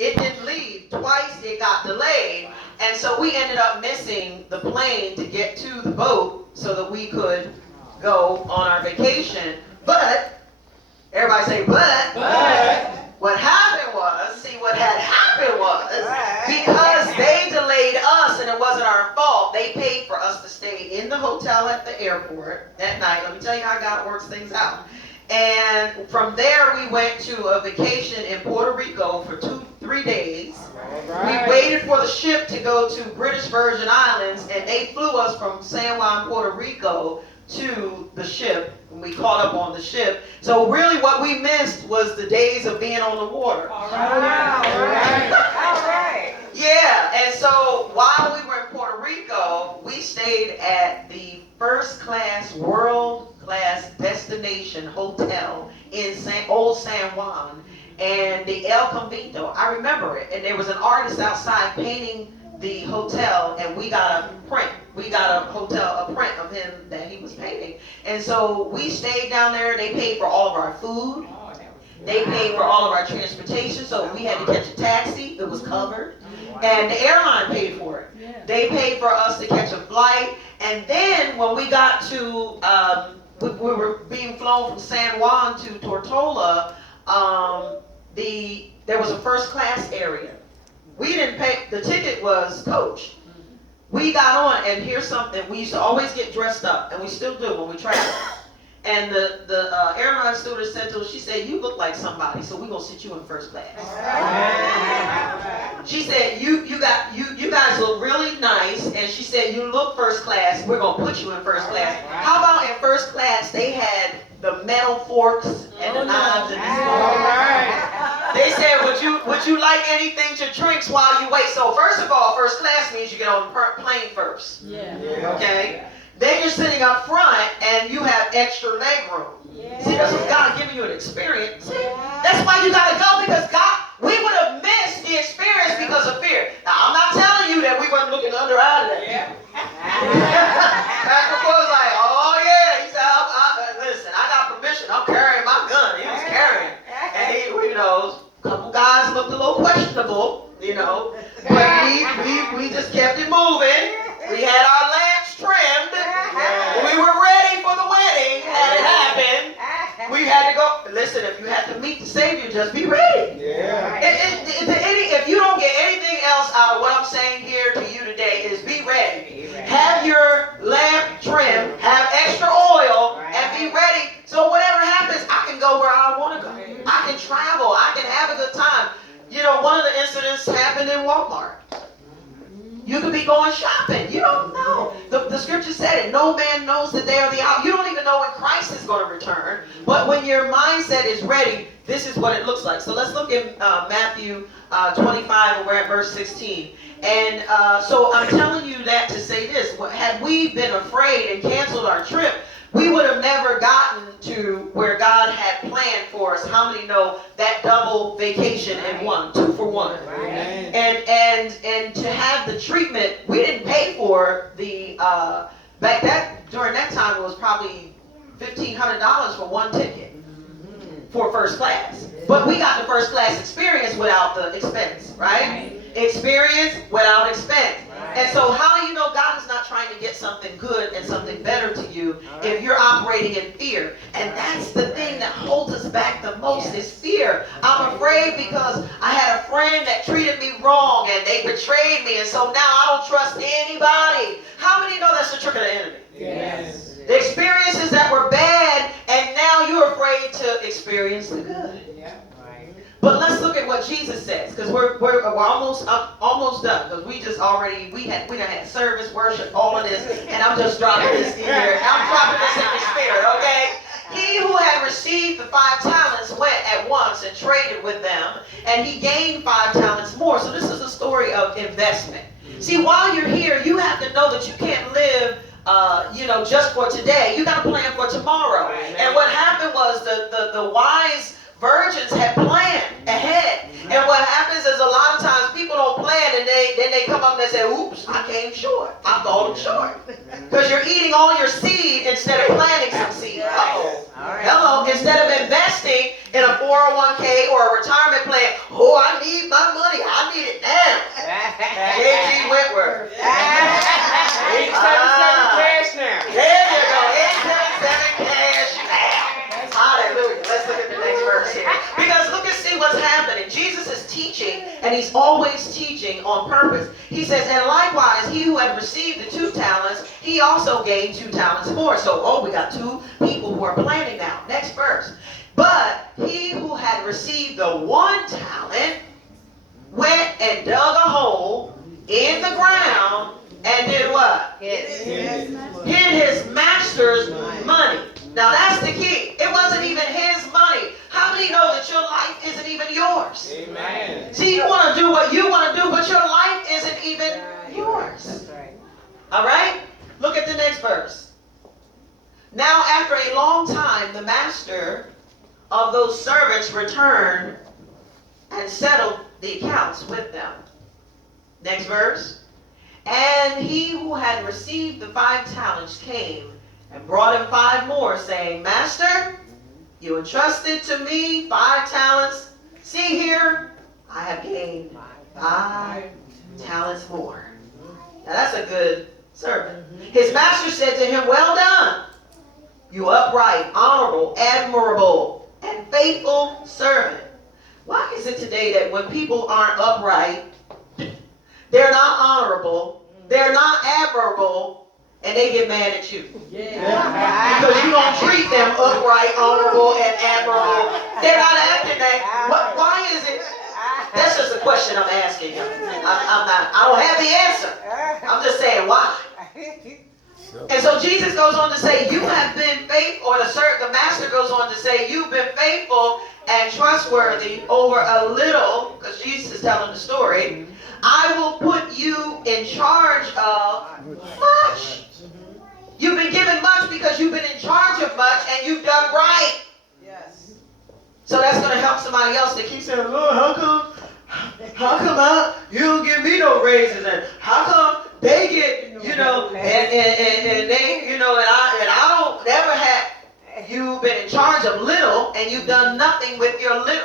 it didn't leave. Twice it got delayed. And so we ended up missing the plane to get to the boat so that we could go on our vacation. But, everybody say, but. What happened was, what had happened was, because they delayed us and it wasn't our fault, they paid for us to stay in the hotel at the airport that night. Let me tell you how God works things out. And from there we went to a vacation in Puerto Rico for 3 days. We waited for the ship to go to British Virgin Islands, and they flew us from San Juan, Puerto Rico to the ship, and we caught up on the ship. So really what we missed was the days of being on the water. All right. Yeah, and so while we were in Puerto Rico, we stayed at the first class, world class destination hotel in Old San Juan, and the El Convento. I remember it, and there was an artist outside painting the hotel, and we got a print. We got a print of him that he was painting. And so we stayed down there. They paid for all of our food. They paid for all of our transportation. So if we had to catch a taxi, it was covered. And the airline paid for it. They paid for us to catch a flight. And then when we got to, we were being flown from San Juan to Tortola, there was a first class area. We didn't pay, the ticket was coach. We got on, and here's something, we used to always get dressed up, and we still do when we travel. And the airline stewardess said to us, she said, you look like somebody, so we're going to sit you in first class. She said, you guys look really nice, and she said, you look first class, we're going to put you in first class. How about in first class, they had the metal forks and the knives and the spoons. They said, would you like anything to drink while you wait? So first of all, first class means you get on the plane first. Okay? Then you're sitting up front and you have extra leg room. See, that's what God giving you an experience. See, that's why you gotta go, because we would have missed the experience because of fear. Now, I'm not telling you that we weren't looking under out of that. Pastor was like, oh yeah, he said, listen, I got permission. I'm carrying my gun. He was carrying. And he, a couple guys looked a little questionable, but we just kept it moving. We had our lamps trimmed. We were ready for the wedding. Had it happened, we had to go. Listen, if you have to meet the Savior, just be ready. If you don't get anything else out of what I'm saying here to you today, is be ready. Have your lamp trimmed, have extra oil, and be ready. So whatever happens, I can go where I want to go. I can travel. I can have a good time. One of the incidents happened in Walmart. You could be going shopping. You don't know. The scripture said it. No man knows the day or the hour. You don't even know when Christ is going to return. But when your mindset is ready, this is what it looks like. So let's look at Matthew 25, and we're at verse 16. And so I'm telling you that to say this. Had we been afraid and canceled our trip, we would have never gotten to where God had planned for us. How many know that double vacation in one, 2 for 1? And to have the treatment, we didn't pay for the during that time it was probably $1,500 for one ticket for first class. But we got the first class experience without the expense, right? Experience without expense. And so how do you know God is not trying to get something good and something better to you if you're operating in fear? And that's the thing that holds us back the most is fear. I'm afraid because I had a friend that treated me wrong and they betrayed me, and so now I don't trust anybody. How many know that's the trick of the enemy? Yes. The experiences that were bad, and now you're afraid to experience the good. But let's look at what Jesus says, because we're almost done, because we done had service, worship, all of this, and I'm just dropping this in here. I'm dropping this in the spirit, okay? He who had received the 5 talents went at once and traded with them, and he gained 5 talents more. So this is a story of investment. See, while you're here, you have to know that you can't live just for today. You got to plan for tomorrow. And what happened was the wise virgins had planned ahead. And what happens is a lot of times people don't plan, and then they come up and they say, oops, I came short. I fallen short. Because you're eating all your seed instead of planting some seed. Uh-oh. Hello. Instead of investing, in a 401k or a retirement plan. Oh, I need my money. I need it now. J.G. Whitworth. 877 cash now. There you go. 877 cash now. Hallelujah. Let's look at the next verse here. Because look and see what's happening. Jesus is teaching, and he's always teaching on purpose. He says, and likewise, he who had received the 2 talents, he also gained 2 talents more. So, we got 2 people who are planning now. Next verse. But he who had received the 1 talent went and dug a hole in the ground and did what? Hid his master's money. Now that's the key. It wasn't even his money. How many know that your life isn't even yours? Amen. See, you want to do what you want to do, but your life isn't even yours. That's right. All right? Look at the next verse. Now after a long time, the master of those servants returned and settled the accounts with them. Next verse. And he who had received the 5 talents came and brought him 5 more, saying, Master, you entrusted to me 5 talents. See here, I have gained 5 talents more. Now that's a good servant. His master said to him, well done, you upright, honorable, admirable, and faithful servant. Why is it today that when people aren't upright, they're not honorable, they're not admirable, and they get mad at you? Because you don't treat them upright, honorable, and admirable. They're not acting that. Why is it? That's just a question I'm asking you. I don't have the answer. I'm just saying why. And so Jesus goes on to say, you have been faithful, or the master goes on to say, you've been faithful and trustworthy over a little, because Jesus is telling the story. I will put you in charge of much. You've been given much because you've been in charge of much and you've done right. Yes. So that's going to help somebody else that keeps saying, Lord, how come you don't give me no raises, and how come they get, and they, and I don't never have. You've been in charge of little and you've done nothing with your little.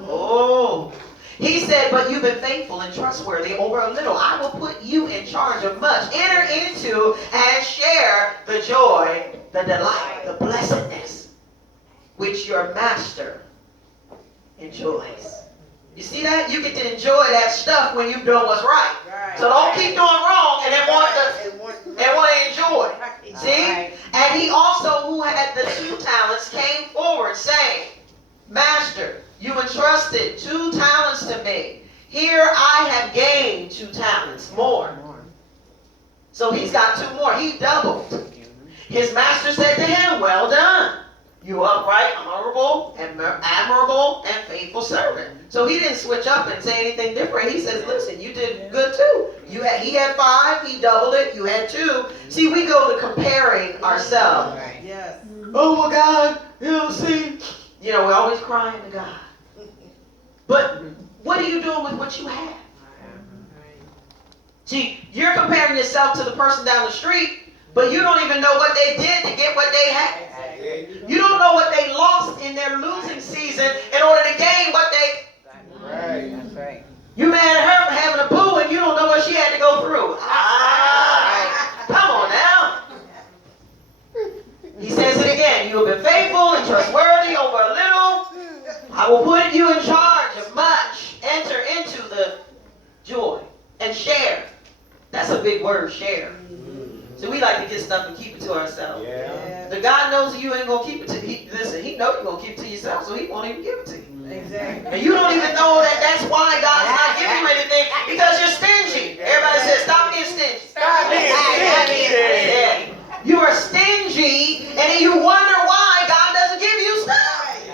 Oh. He said, but you've been faithful and trustworthy over a little. I will put you in charge of much. Enter into and share the joy, the delight, the blessedness which your master enjoys. You see that? You get to enjoy that stuff when you've done what's right. So don't keep doing wrong and then want to enjoy. See? And he also, who had the 2 talents, came forward saying, Master, you entrusted 2 talents to me. Here I have gained 2 talents more. So he's got 2 more. He doubled. His master said to him, well done, you upright, honorable, and admirable, and faithful servant. So he didn't switch up and say anything different. He says, listen, you did good too. He had 5, he doubled it, you had 2. See, we go to comparing ourselves. Yes. Oh, well, God, see. We're always crying to God. But what are you doing with what you have? See, you're comparing yourself to the person down the street, but you don't even know what they did to get what they had. You don't know what they lost in their losing season in order to gain what they... That's right. You mad at her for having a boo and you don't know what she had to go through. Come on now. He says it again. You have been faithful and trustworthy over a little. I will put you in charge of much. Enter into the joy and share. That's a big word, share. So we like to get stuff and keep it to ourselves. Yeah. The God knows you ain't going to keep it to you. Listen, he knows you're going to keep it to yourself, so he won't even give it to you. Exactly. And you don't even know that that's why God's not giving you anything, because you're stingy. Everybody says, stop being stingy. Stop being stingy. Yeah. You are stingy, and then you wonder why God doesn't give you stuff.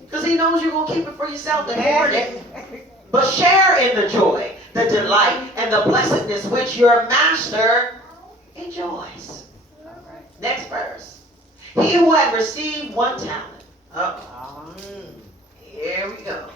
Because he knows you're going to keep it for yourself and hoard it. But share in the joy, the delight, and the blessedness which your master enjoys. Next verse. He who had received 1 talent. Here we go.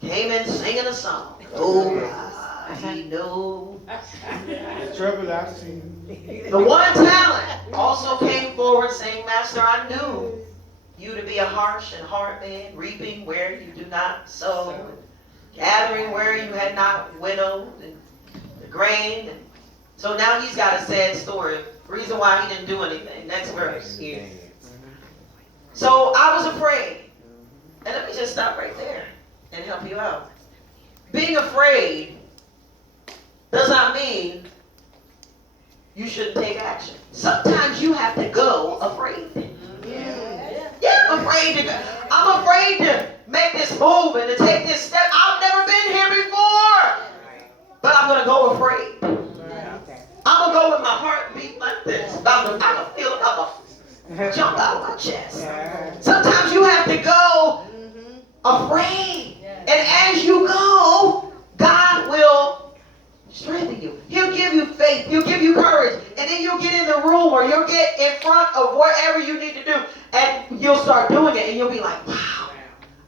Came in singing a song. Oh, I know. The trouble I've seen. The 1 talent also came forward saying, Master, I knew you to be a harsh and hard man, reaping where you do not sow, gathering where you had not winnowed and the grain. And so now he's got a sad story. Reason why he didn't do anything. Next verse. So I was afraid. And let me just stop right there and help you out. Being afraid does not mean you shouldn't take action. Sometimes you have to go afraid. Yeah, I'm afraid to go. I'm afraid to make this move and to take this step. I've never been here before. But I'm going to go afraid. I'm going to go with my heartbeat like this. I'm going to feel it. I'm going to jump out of my chest. Sometimes you have to go afraid. And as you go, God will strengthen you. He'll give you faith. He'll give you courage. And then you'll get in the room or you'll get in front of whatever you need to do. And you'll start doing it. And you'll be like, wow,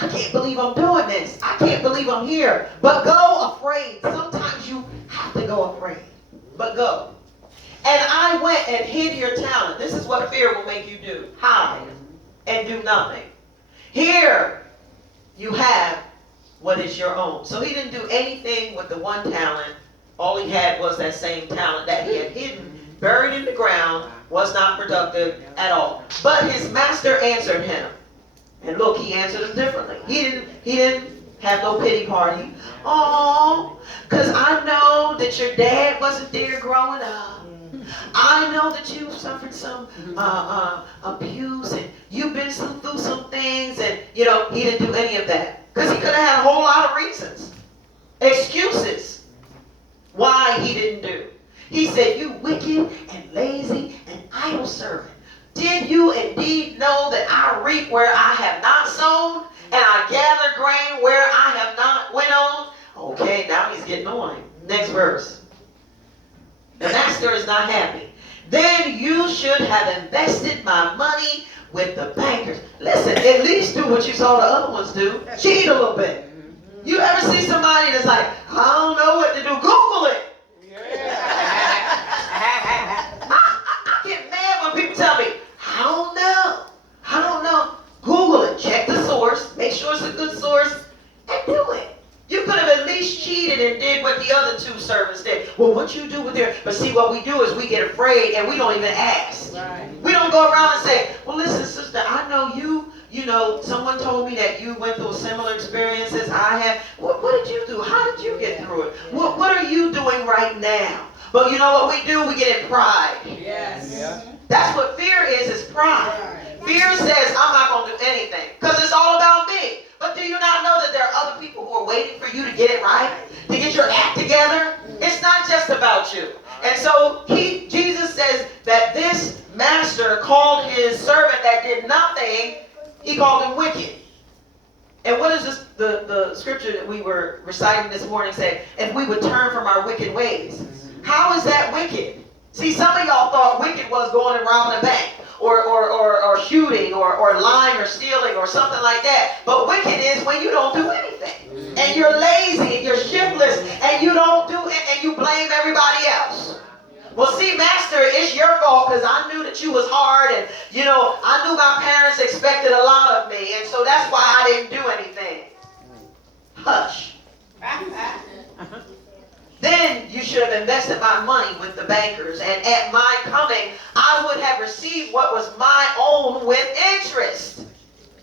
I can't believe I'm doing this. I can't believe I'm here. But go afraid. Sometimes you have to go afraid. But go. And I went and hid your talent. This is what fear will make you do. Hide and do nothing. Here you have what is your own. So he didn't do anything with the one talent. All he had was that same talent that he had hidden, buried in the ground, was not productive at all. But his master answered him. And look, he answered him differently. He didn't have no pity party. Oh, because I know that your dad wasn't there growing up. I know that you've suffered some abuse and you've been through some things, and he didn't do any of that. Because he could have had a whole lot of reasons, excuses why he didn't do. He said, you wicked and lazy and idle servant. Did you indeed know that I reap where I have not sown, and I gather grain where I have not winnowed? Okay, now he's getting on. Next verse. The master is not happy. Then you should have invested my money with the bankers. Listen, at least do what you saw the other ones do. Cheat a little bit. You ever see somebody that's like, I don't know what to do? Google it. I get mad when people tell me, I don't know. I don't know. Google it. Check the source. Make sure it's a good source. And do it. You could have at least cheated and did what the other two servants did. Well, what you do with their... But see, what we do is we get afraid and we don't even ask. Right. We don't go around and say, well, listen, sister, I know someone told me that you went through similar experiences I have. What did you do? How did you get through it? What are you doing right now? But you know what we do? We get in pride. Yes. Yeah. That's what fear is pride. Right. Fear says, I'm not going to do anything because it's all about me. But do you not know that there are other people who are waiting for you to get it right? To get your act together? It's not just about you. And so Jesus says that this master called his servant that did nothing, he called him wicked. And what is this, the scripture that we were reciting this morning say, if we would turn from our wicked ways? How is that wicked? See, some of y'all thought wicked was going and robbing a bank. Or shooting, or lying, or stealing, or something like that. But wicked is when you don't do anything. And you're lazy, and you're shiftless, and you don't do it, and you blame everybody else. Well, see, master, it's your fault because I knew that you was hard, and, I knew my parents expected a lot of me, and so that's why I didn't do anything. Hush. Then you should have invested my money with the bankers, and at my coming, I would have received what was my own with interest.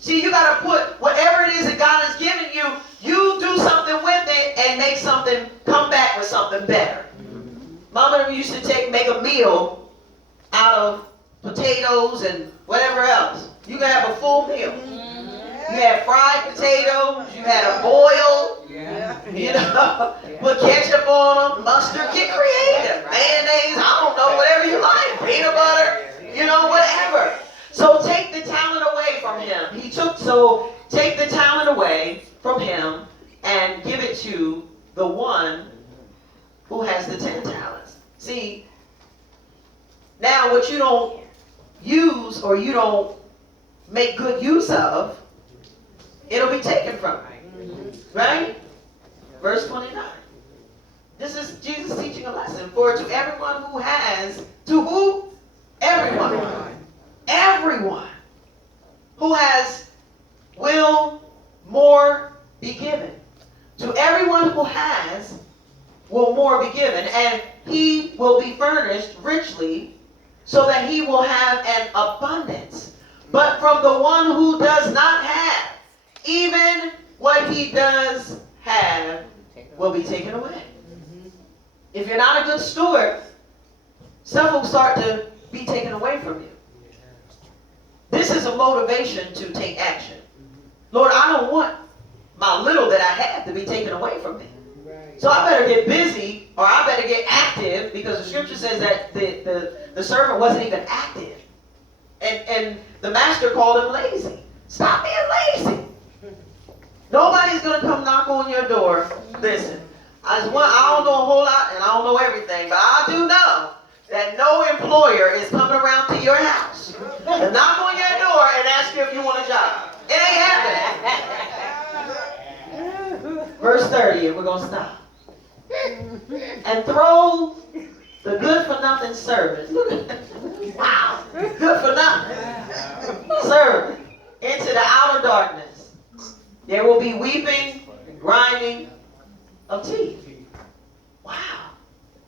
See, you got to put whatever it is that God has given you, you do something with it and make something, come back with something better. Mama used to make a meal out of potatoes and whatever else. You can have a full meal. You had fried potatoes, you had a boiled, put ketchup on them, mustard, get creative, mayonnaise, I don't know, whatever you like, peanut butter, whatever. So take the talent away from him. Take the talent away from him and give it to the one who has the 10 talents. See, now what you don't use or you don't make good use of, it'll be taken from you. Right? Verse 29. This is Jesus teaching a lesson. For to everyone who has, to who? Everyone. Everyone who who has will more be given. To everyone who has will more be given, and he will be furnished richly, so that he will have an abundance. But from the one who does not have, even what he does have will be taken away. If you're not a good steward, some will start to be taken away from you. This is a motivation to take action. Lord, I don't want my little that I have to be taken away from me. So I better get busy, or I better get active, because the scripture says that the servant wasn't even active. And the master called him lazy. Stop being lazy. Nobody's going to come knock on your door. Listen, I don't know a whole lot, and I don't know everything, but I do know that no employer is coming around to your house to knock on your door and ask you if you want a job. It ain't happening. Verse 30, and we're going to stop. And throw the good-for-nothing servant. Wow, good-for-nothing servant into the outer darkness. There will be weeping and grinding of teeth. Wow.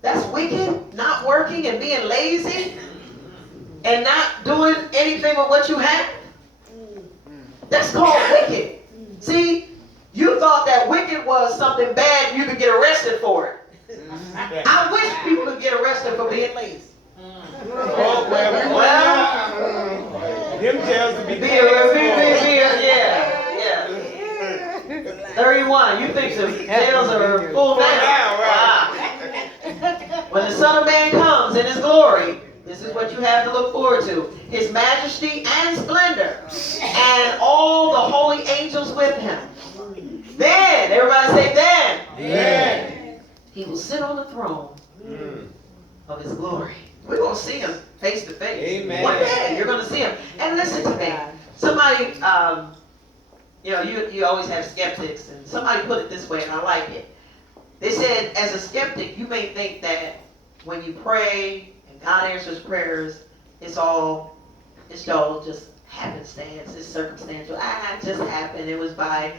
That's wicked, not working and being lazy and not doing anything with what you have. That's called wicked. See, you thought that wicked was something bad and you could get arrested for it. I wish people could get arrested for being lazy. Oh, well, him tells to be yeah. 31, you think the jails are full now? right. When the Son of Man comes in his glory, this is what you have to look forward to. His majesty and splendor, and all the holy angels with him. Then, everybody say then. He will sit on the throne of his glory. We're going to see him face to face. Amen. One day, you're going to see him. And listen to me. Somebody, you always have skeptics, and somebody put it this way, and I like it. They said, as a skeptic, you may think that when you pray and God answers prayers, it's all just happenstance, it's circumstantial. It just happened. It was by,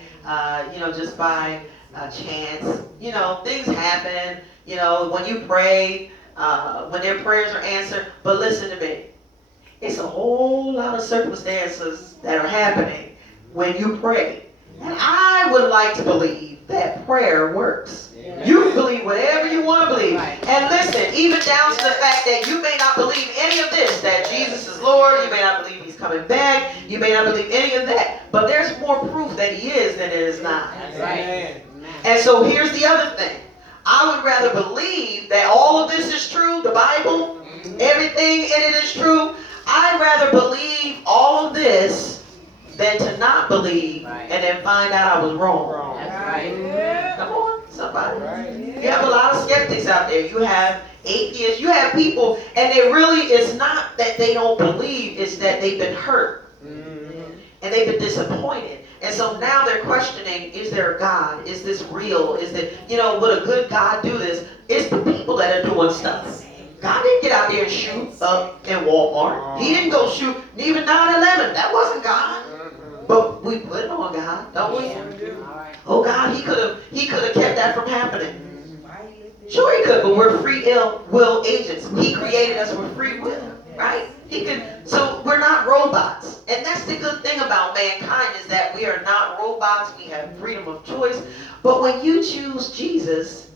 just by chance. Things happen. When you pray, when their prayers are answered. But listen to me. It's a whole lot of circumstances that are happening when you pray. And I would like to believe that prayer works. You believe whatever you want to believe. And listen, even down to the fact that you may not believe any of this, that Jesus is Lord, you may not believe he's coming back, you may not believe any of that, but there's more proof that he is than there is not. Amen. And so here's the other thing. I would rather believe that all of this is true, the Bible, everything in it is true. I'd rather believe all of this than to not believe and then find out I was wrong. Come on, somebody. You have a lot of skeptics out there. You have atheists. You have people, and it's not that they don't believe, it's that they've been hurt. And they've been disappointed. And so now they're questioning, is there a God? Is this real? Would a good God do this? It's the people that are doing stuff. God didn't get out there and shoot up in Walmart. He didn't go shoot, even 9/11. That wasn't God. But we put it on God, don't we? Oh God, he could have kept that from happening. Sure he could, but we're free will agents. He created us with free will, right? So we're not robots. And that's the good thing about mankind, is that we are not robots. We have freedom of choice. But when you choose Jesus,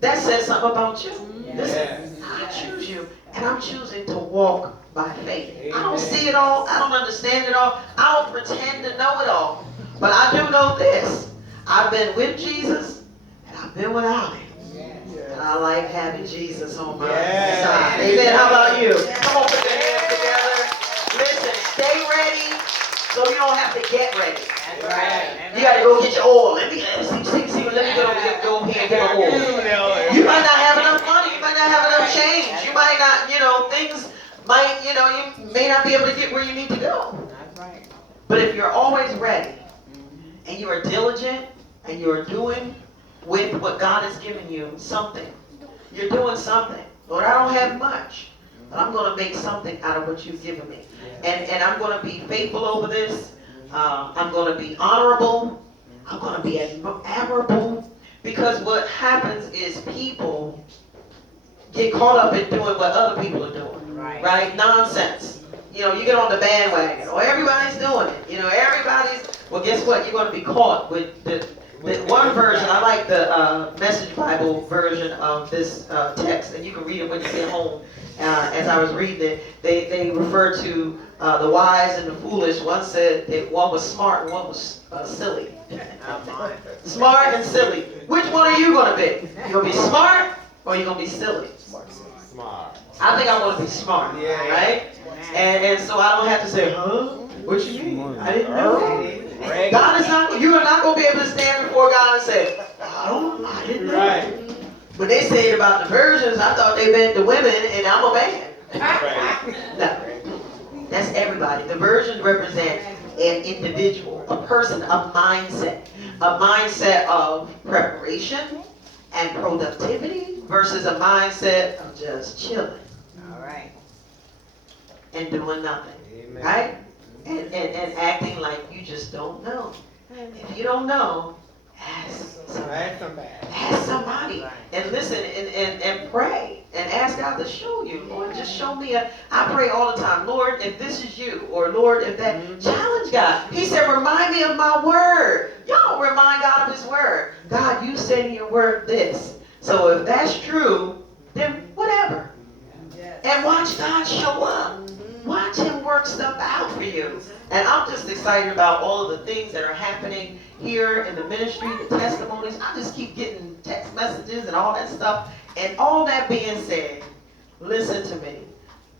that says something about you. Listen, I choose you, and I'm choosing to walk by faith. I don't see it all. I don't understand it all. I don't pretend to know it all. But I do know this. I've been with Jesus, and I've been without him. And I like having Jesus on my side. Amen. How about you? Come on, put your hands together. Listen, stay ready so you don't have to get ready. You got to go get your oil. Let me get over here and get my oil. You might not have enough money. You might not have enough change. You might not, things might, you may not be able to get where you need to go. But if you're always ready and you are diligent and you are doing with what God has given you something, you're doing something. Lord, I don't have much, but I'm going to make something out of what you've given me. And I'm going to be faithful over this. I'm going to be honorable. I'm going to be admirable. Because what happens is people get caught up in doing what other people are doing. Right? Nonsense. You know, you get on the bandwagon. Oh, everybody's doing it. You know, everybody's, well, guess what? You're going to be caught with the one version. I like the Message Bible version of this text, and you can read it when you get home. As I was reading it, they refer to the wise and the foolish. One said that one was smart and one was silly. Smart and silly. Which one are you going to be? You going to be smart or you going to be silly? Smart. I think I want to be smart, Yeah. right? And so I don't have to say, huh? What you mean? I didn't know. God is not, you are not going to be able to stand before God and say, I didn't know. Right. When they say it about the virgins, I thought they meant the women, and I'm a man. Right. No, that's everybody. The virgins represent an individual, a person, a mindset of preparation and productivity versus a mindset of just chilling. All right. And doing nothing, Amen. right? And acting like you just don't know. If you don't know, ask somebody. Ask somebody. And listen and pray and ask God to show you. Lord, just show me I pray all the time. Lord, if this is you, or Lord, if that, challenge God. He said, remind me of my word. Y'all remind God of his word. God, you said in your word this. So if that's true, then whatever. And watch God show up. Watch him work stuff out for you. And I'm just excited about all of the things that are happening here in the ministry, the testimonies. I just keep getting text messages and all that stuff. And all that being said, listen to me.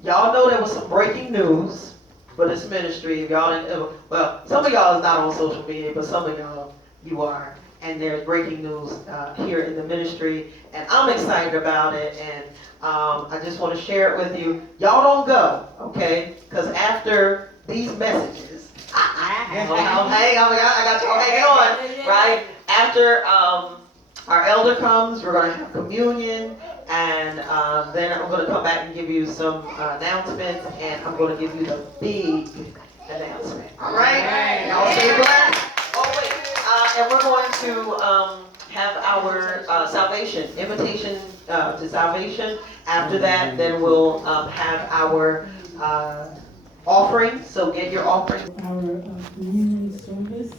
Y'all know there was some breaking news for this ministry. If y'all didn't ever, well, some of y'all is not on social media, but some of y'all, you are. And there's breaking news here in the ministry. And I'm excited about it. And I just want to share it with you. Y'all don't go, okay? Because after these messages, I got y'all hanging on, right? After our elder comes, we're going to have communion, and then I'm going to come back and give you some announcements, and I'm going to give you the big announcement. All right? Y'all stay blessed. Oh, wait. And we're going to have our salvation, invitation to salvation. After that, then we'll have our offering. So get your offering. Our communion service